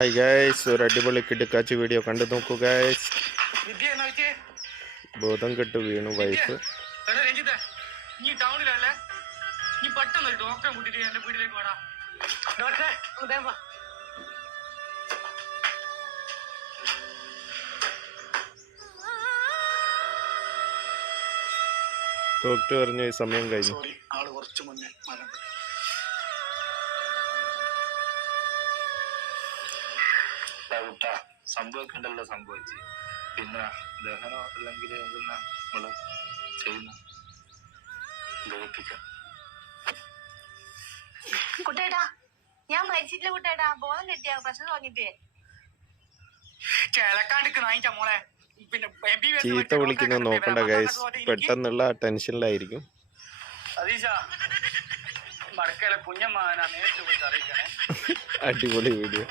Hi guys, ഒരു അടിപൊളി കിടുക്കാച്ചി വീഡിയോ കണ്ടു നോക്കൂ ഗൈസ്. ബോധം കെട്ട് വീണു വൈഫ്. ഡോക്ടർ പറഞ്ഞു ഈ സമയം കഴിഞ്ഞു. സംഭവിക്കണ്ടല്ലോ സംഭവിച്ച്. പിന്നെ ദഹനോ അല്ലെങ്കിൽ നമ്മള് ചെയ്യുന്ന കുട്ടേട്ടാ, ഞാൻ മരിച്ചിട്ടില്ല കുട്ടേട്ടാ. ബോധം കെട്ടിയാ പ്രശ്നം തോന്നിട്ടേ മോളെ. ചീത്ത വിളിക്കുന്നത് നോക്കണ്ട ഗൈസ്, പെട്ടെന്നുള്ള ടെൻഷനിലായിരിക്കും. അടിപൊളി വീഡിയോ.